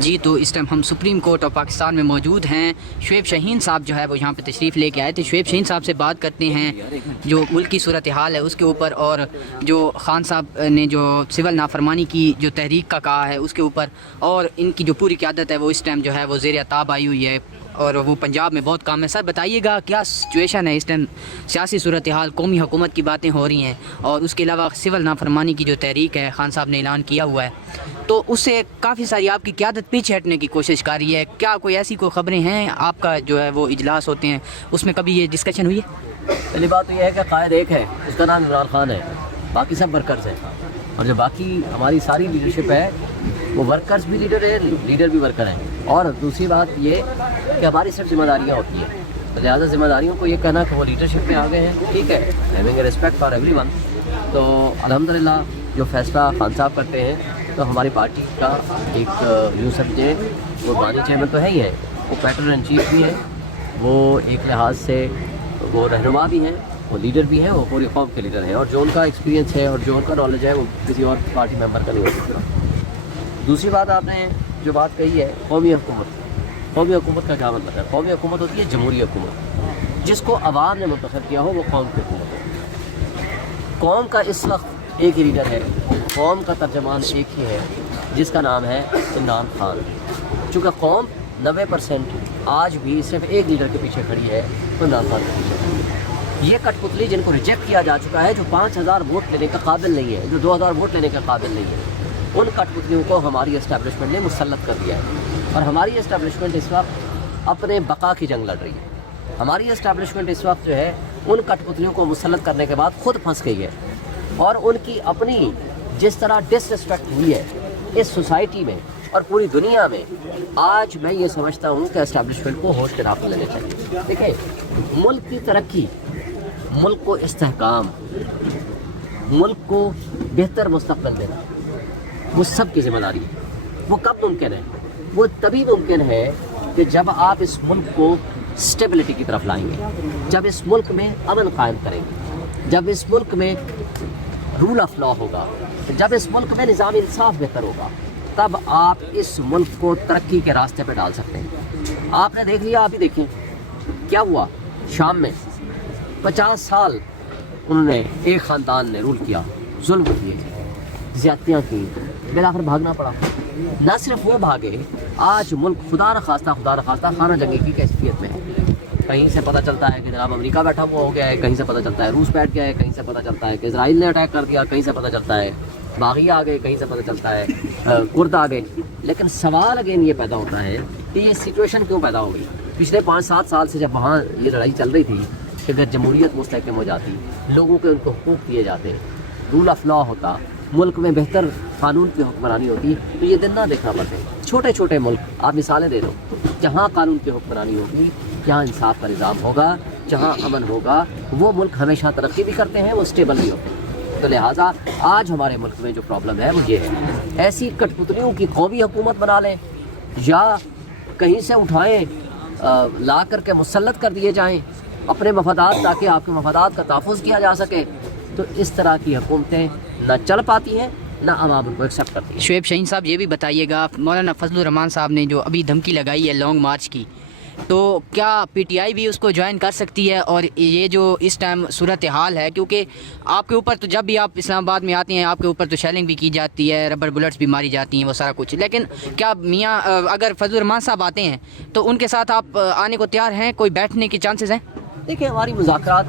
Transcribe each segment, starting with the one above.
جی تو اس ٹائم ہم supreme court of Pakistan میں موجود ہیں. شعیب شاہین صاحب جو ہے وہ یہاں پہ تشریف لے کے آئے تھے. شعیب شاہین صاحب سے بات کرتے ہیں جو ملک کی صورتحال ہے اس کے اوپر، اور جو خان صاحب نے جو سول نافرمانی کی جو تحریک کا کہا ہے اس کے اوپر، اور ان کی جو پوری قیادت ہے وہ اس ٹائم جو ہے وہ زیر عتاب آئی ہوئی ہے اور وہ پنجاب میں بہت کام ہے. سر بتائیے گا کیا سچویشن ہے اس ٹائم؟ سیاسی صورتحال، قومی حکومت کی باتیں ہو رہی ہیں، اور اس کے علاوہ سول نافرمانی کی جو تحریک ہے خان صاحب نے اعلان کیا ہوا ہے، تو اس سے کافی ساری آپ کی قیادت پیچھے ہٹنے کی کوشش کر رہی ہے. کیا کوئی ایسی کوئی خبریں ہیں؟ آپ کا جو ہے وہ اجلاس ہوتے ہیں اس میں کبھی یہ ڈسکشن ہوئی ہے؟ پہلی بات تو یہ ہے کہ قائد ایک ہے، اس کا نام عمران خان ہے، باقی سب ورکرز ہیں. اور جو باقی ہماری ساری لیڈرشپ ہے وہ ورکرز بھی لیڈر ہے، لیڈر بھی ورکر ہیں. اور دوسری بات یہ کہ ہماری صرف ذمہ داریاں ہوتی ہیں، لہٰذا ذمہ داریوں کو یہ کہنا کہ وہ لیڈرشپ میں آ گئے ہیں، ٹھیک ہے، having a respect for every one. تو الحمدللہ جو فیصلہ خان صاحب کرتے ہیں تو ہماری پارٹی کا ایک یوں سمجھے وہ بانی چیئرمین تو ہے ہی ہے، وہ پیٹرن ان چیف بھی ہیں، وہ ایک لحاظ سے وہ رہنما بھی ہیں، وہ لیڈر بھی ہیں، وہ پوری قوم کے لیڈر ہیں. اور جو ان کا ایکسپیرینس ہے اور جو ان کا نالج ہے وہ کسی اور پارٹی ممبر کا نہیں ہو سکتا. دوسری بات آپ نے جو بات کہی ہے قومی حکومت، قومی حکومت کا کیا مطلب ہے؟ قومی حکومت ہوتی ہے جمہوری حکومت، جس کو عوام نے منتخب کیا ہو وہ قوم کی حکومت ہو. قوم کا اس وقت ایک ہی لیڈر ہے، قوم کا ترجمان ایک ہی ہے جس کا نام ہے عمران خان. چونکہ قوم 90% آج بھی صرف ایک لیڈر کے پیچھے کھڑی ہے، تو عمران خان کے پیچھے کھڑی ہے. یہ کٹ پتلی جن کو ریجیکٹ کیا جا چکا ہے، جو 5000 ووٹ لینے کا قابل نہیں ہے، جو 2000 ووٹ لینے کا قابل نہیں ہے، ان کٹ پتلیوں کو ہماری اسٹیبلشمنٹ نے مسلط کر دیا ہے. اور ہماری اسٹیبلشمنٹ اس وقت اپنے بقا کی جنگ لڑ رہی ہے. ہماری اسٹیبلشمنٹ اس وقت جو ہے ان کٹ پتلیوں کو مسلط کرنے کے بعد خود پھنس گئی ہے، اور ان کی اپنی جس طرح ڈس ریسپیکٹ ہوئی ہے اس سوسائٹی میں اور پوری دنیا میں، آج میں یہ سمجھتا ہوں کہ اسٹیبلشمنٹ کو ہوش کے رافع لینے چاہیے. دیکھیں، ملک کی ترقی، ملک کو استحکام، ملک کو بہتر مستقبل دینا وہ سب کی ذمہ داری ہے. وہ کب ممکن ہے؟ وہ تبھی ممکن ہے کہ جب آپ اس ملک کو اسٹیبلٹی کی طرف لائیں گے، جب اس ملک میں امن قائم کریں گے، جب اس ملک میں رول آف لا ہوگا، جب اس ملک میں نظام انصاف بہتر ہوگا، تب آپ اس ملک کو ترقی کے راستے پہ ڈال سکتے ہیں. آپ نے دیکھ لیا، ابھی دیکھیں کیا ہوا شام میں. 50 سال انہوں نے ایک خاندان نے رول کیا، ظلم کیے، زیادتیاں کی، بالآخر بھاگنا پڑا. نہ صرف وہ بھاگے، آج ملک خدا نخواستہ خانہ جنگی کی کیفیت میں ہے. کہیں سے پتہ چلتا ہے کہ جناب امریکہ بیٹھا ہوا ہو گیا ہے، کہیں سے پتہ چلتا ہے روس بیٹھ گیا ہے، کہیں سے پتہ چلتا ہے کہ اسرائیل نے اٹیک کر دیا، کہیں سے پتہ چلتا ہے باغی آ گئے، کہیں سے پتہ چلتا ہے کرد آ گئے. لیکن سوال اگین یہ پیدا ہوتا ہے کہ یہ سچویشن کیوں پیدا ہو گئی؟ پچھلے 5-7 سال سے جب وہاں یہ لڑائی چل رہی تھی کہ اگر جمہوریت مستحکم ہو جاتی، لوگوں کے ان کو حقوق دیے جاتے، رول آف لا ہوتا، ملک میں بہتر قانون کی حکمرانی ہوتی، تو یہ دن نہ دیکھنا پڑتے. چھوٹے چھوٹے ملک، آپ مثالیں دے دو، جہاں قانون کی حکمرانی ہوگی، جہاں انصاف کا نظام ہوگا، جہاں امن ہوگا، وہ ملک ہمیشہ ترقی بھی کرتے ہیں، وہ اسٹیبل بھی ہوتے ہیں. تو لہٰذا آج ہمارے ملک میں جو پرابلم ہے وہ یہ ہے، ایسی کٹ پتلیوں کی قومی حکومت بنا لیں یا کہیں سے اٹھائیں لا کر کے مسلط کر دیے جائیں اپنے مفادات، تاکہ آپ کے مفادات کا تحفظ کیا جا سکے. تو اس طرح کی حکومتیں نہ چل پاتی ہیں، نہ عوام ان کو ایکسیپٹ کرتی ہیں. شعیب شاہین صاحب یہ بھی بتائیے گا، مولانا فضل الرحمان صاحب نے جو ابھی دھمکی لگائی ہے لانگ مارچ کی، تو کیا پی ٹی آئی بھی اس کو جوائن کر سکتی ہے؟ اور یہ جو اس ٹائم صورتحال ہے، کیونکہ آپ کے اوپر تو جب بھی آپ اسلام آباد میں آتے ہیں آپ کے اوپر تو شیلنگ بھی کی جاتی ہے، ربر بلٹس بھی ماری جاتی ہیں، وہ سارا کچھ، لیکن کیا میاں اگر فضل الرحمان صاحب آتے ہیں تو ان کے ساتھ آپ آنے کو تیار ہیں؟ کوئی بیٹھنے کی چانسز ہیں؟ دیکھیں، ہماری مذاکرات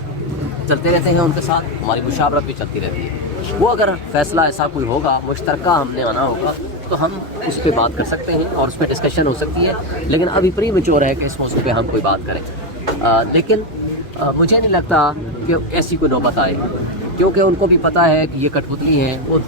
چلتے رہتے ہیں ان کے ساتھ، ہماری مشاورت بھی چلتی رہتی ہے. وہ اگر فیصلہ ایسا کوئی ہوگا مشترکہ ہم نے آنا ہوگا تو ہم اس پہ بات کر سکتے ہیں اور اس پہ ڈسکشن ہو سکتی ہے. لیکن ابھی پری میچور ہے کہ اس موضوع پہ ہم کوئی بات کریں. لیکن مجھے نہیں لگتا کہ ایسی کوئی نوبت آئے، کیونکہ ان کو بھی پتہ ہے کہ یہ کٹ پتلی ہیں. وہ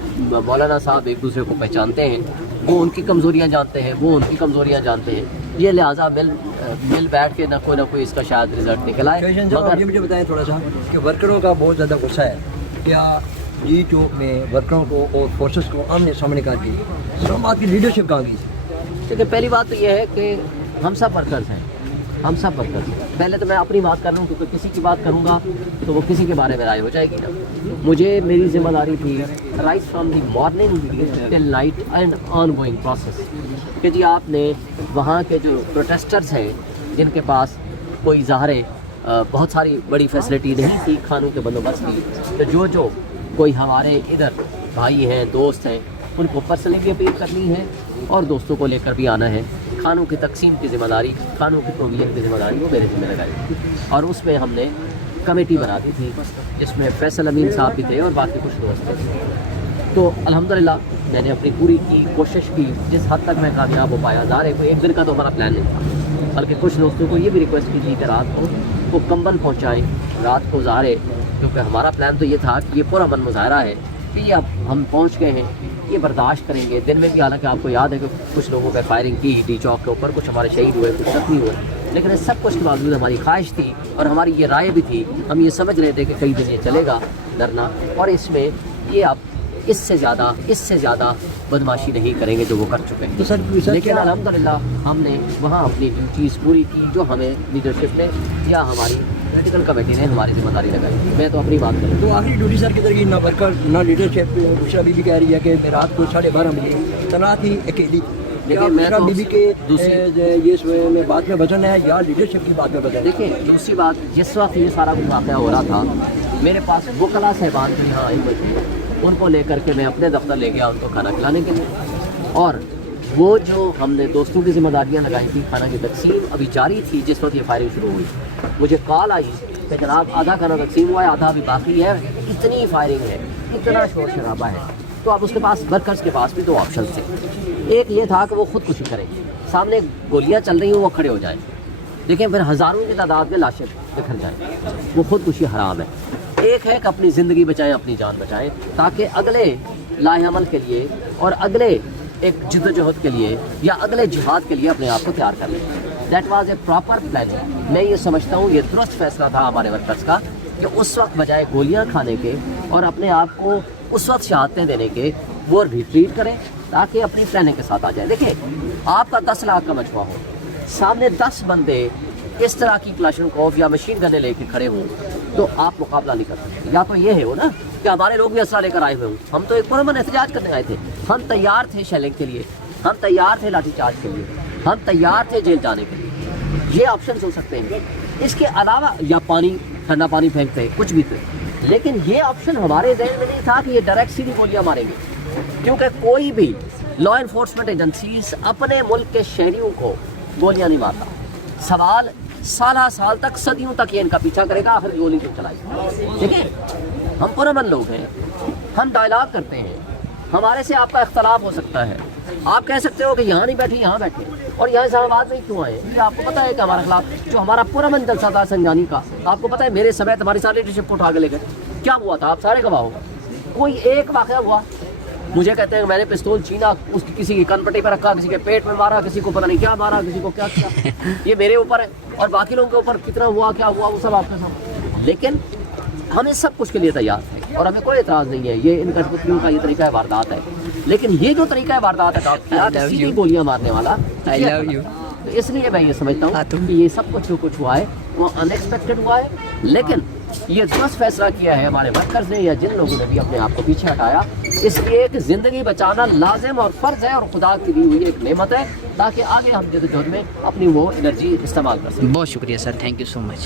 مولانا صاحب ایک دوسرے کو پہچانتے ہیں، وہ ان کی کمزوریاں جانتے ہیں، وہ ان کی کمزوریاں جانتے ہیں. یہ لہٰذا مل بیٹھ کے نہ کوئی اس کا شاید رزلٹ نکل آئے. مگر یہ مجھے بتائیں تھوڑا سا کہ ورکروں کا بہت زیادہ غصہ ہے. کیا جی چوک میں ورکروں کو اور فورسز کو آمنے سامنے کر کے اسلام آباد کی لیڈرشپ کہاں گئی؟ کیونکہ پہلی بات تو یہ ہے کہ ہم سب ورکرز ہیں، ہم سب ورکر ہیں. پہلے تو میں اپنی بات کر رہا ہوں کیونکہ کسی کی بات کروں گا تو وہ کسی کے بارے میں رائے ہو جائے گی نا. مجھے میری ذمہ داری تھی right from the morning till night and on going process کہ جی آپ نے وہاں کے جو پروٹیسٹرز ہیں جن کے پاس کوئی ظاہر بہت ساری بڑی فیسلٹی نہیں تھی کھانوں کے بندوبست کی، تو جو کوئی ہمارے ادھر بھائی ہیں دوست ہیں ان کو پرسنلی بھی اپیل کرنی ہے اور دوستوں کو لے کر بھی آنا ہے. کھانوں کی تقسیم کی ذمہ داری، کھانوں کی پروویژن کی ذمہ داری وہ میرے ذمہ لگائی اور اس میں ہم نے کمیٹی بنا دی تھی جس میں فیصل امین صاحب بھی تھے اور باقی کچھ دوست تھے. تو الحمدللہ میں نے اپنی پوری کی کوشش کی جس حد تک میں کامیاب ہو پایا. ظاہر ہے کوئی ایک دن کا تو ہمارا پلان نہیں تھا، بلکہ کچھ دوستوں کو یہ بھی ریکویسٹ کی تھی کہ رات کو وہ کمبل پہنچائیں. رات کو ظاہر ہے کیونکہ ہمارا پلان تو یہ تھا کہ یہ پورا من مظاہرہ ہے کہ یہ اب ہم پہنچ گئے ہیں یہ برداشت کریں گے. دن میں بھی حالانکہ آپ کو یاد ہے کہ کچھ لوگوں پہ فائرنگ کی ڈی چوک کے اوپر، کچھ ہمارے شہید ہوئے کچھ زخمی ہوئے، لیکن اس سب کچھ کے باوجود ہماری خواہش تھی اور ہماری یہ رائے بھی تھی، ہم یہ سمجھ رہے تھے کہ کئی دن یہ چلے گا ڈرنا اور اس میں یہ اب اس سے زیادہ بدماشی نہیں کریں گے جو وہ کر چکے ہیں. تو سر لیکن الحمدللہ ہم نے وہاں اپنی ڈیوٹیز پوری کی جو ہمیں لیڈرشپ نے یا ہماری پولیٹیکل کمیٹی نے ہماری ذمہ داری لگائی. میں تو اپنی بات کروں تو آخری ڈیوٹی سر کدھر کی، نہ ورکر نہ لیڈرشپ. بشرا بی بی کہہ رہی ہے کہ میں رات کو 12:30 بجے تنہا تھی اکیلی. لیکن میں بشرا تو بی بی کے یہ میں بات میں وزن ہے یا لیڈرشپ کی بات میں وزن ہے؟ دیکھیں دوسری بات، جس وقت یہ سارا کچھ واقعہ ہو رہا تھا میرے پاس وکلاء صاحبان بھی یہاں آئے ہوئے تھے، ان کو لے کر کے میں اپنے دفتر لے گیا ان کو کھانا کھلانے کے لیے. اور وہ جو ہم نے دوستوں کی ذمہ داریاں لگائی تھی کھانا کی تقسیم ابھی جاری تھی جس وقت یہ فائرنگ شروع ہوئی. مجھے کال آئی کہ جناب آدھا کھانا تقسیم ہوا ہے آدھا ابھی باقی ہے، اتنی فائرنگ ہے اتنا شور شرابہ ہے. تو اب اس کے پاس ورکرز کے پاس بھی دو آپشنز تھے. ایک یہ تھا کہ وہ خودکشی کریں، سامنے گولیاں چل رہی ہوں وہ کھڑے ہو جائیں، لیکن پھر ہزاروں کی تعداد میں لاشیں بکھر جائیں، وہ خودکشی حرام ہے. ایک ہے کہ اپنی زندگی بچائیں اپنی جان بچائیں تاکہ اگلے لاہ عمل کے لیے اور اگلے ایک جد و جہد کے لیے یا اگلے جہاد کے لیے اپنے آپ کو تیار کر لیں. That was a proper planning. میں یہ سمجھتا ہوں یہ درست فیصلہ تھا ہمارے ورکرز کا کہ اس وقت بجائے گولیاں کھانے کے اور اپنے آپ کو اس وقت شہادتیں دینے کے وہ ریٹریٹ کریں تاکہ اپنی پلاننگ کے ساتھ آ جائیں. دیکھیں آپ کا 10 لاکھ کا مجموعہ ہو، سامنے 10 بندے اس طرح کی کلاشن کوف یا مشین گنیں لے کے کھڑے ہوں تو آپ مقابلہ نہیں کر سکتے. یا تو یہ ہے ہو نا کہ ہمارے لوگ بھی اسلحہ لے کر آئے ہوئے ہوں، ہم تو ایک پرامن احتجاج کرنے آئے تھے، ہم تیار تھے شیلنگ کے لیے، ہم تیار تھے لاٹھی چارج کے لیے، ہم تیار تھے جیل جانے کے لیے. یہ آپشنز ہو سکتے ہیں. اس کے علاوہ یا پانی ٹھنڈا پانی پھینکتے کچھ بھی تھے، لیکن یہ آپشن ہمارے ذہن میں نہیں تھا کہ یہ ڈائریکٹ سیدھی گولیاں ماریں گے، کیونکہ کوئی بھی لا انفورسمنٹ ایجنسیز اپنے ملک کے شہریوں کو گولیاں نہیں مارتا. سوال سال تک صدیوں تک یہ ان کا پیچھا کرے گا آخر گولی کیوں چلائی. دیکھیں ہم پرامن لوگ ہیں، ہم ڈائلاگ کرتے ہیں، ہمارے سے آپ کا اختلاف ہو سکتا ہے، آپ کہہ سکتے ہو کہ یہاں نہیں بیٹھے یہاں بیٹھے اور یہاں اسلام آباد میں کیوں آئے. یہ آپ کو پتہ ہے کہ ہمارے خلاف جو ہمارا پرامن جلسہ تھا سنجانی کا، آپ کو پتہ ہے میرے سمیت ہماری ساری لیڈرشپ کو اٹھا کے لے گئے. کیا ہوا تھا آپ سارے گواہ ہو. کوئی ایک واقعہ ہوا مجھے کہتے ہیں کہ میں نے پستول چھینا اس کی کسی کی کن پٹی پہ رکھا، کسی کے پیٹ میں مارا، کسی کو پتہ نہیں کیا مارا، کسی کو کیا کیا. یہ میرے اوپر ہے اور باقی لوگوں کے اوپر کتنا ہوا کیا ہوا وہ سب آپ کے سامنے. لیکن ہم اس سب کچھ کے لیے تیار ہیں اور ہمیں کوئی اعتراض نہیں ہے. یہ ان کٹپتلیوں کا یہ طریقہ واردات ہے، لیکن یہ جو طریقہ واردات ہے سیدھی گولیاں مارنے والا، تو اس لیے میں یہ سمجھتا ہوں کہ یہ سب کچھ جو کچھ ہوا ہے وہ ان ایکسپیکٹڈ ہوا ہے. لیکن یہ درست فیصلہ کیا ہے ہمارے ورکرز نے یا جن لوگوں نے بھی اپنے آپ کو پیچھے ہٹایا، اس لیے کہ زندگی بچانا لازم اور فرض ہے اور خدا کی دی ہوئی ایک نعمت ہے تاکہ آگے ہم جدوجہد میں اپنی وہ انرجی استعمال کر سکیں. بہت شکریہ سر، تھینک یو سو مچ.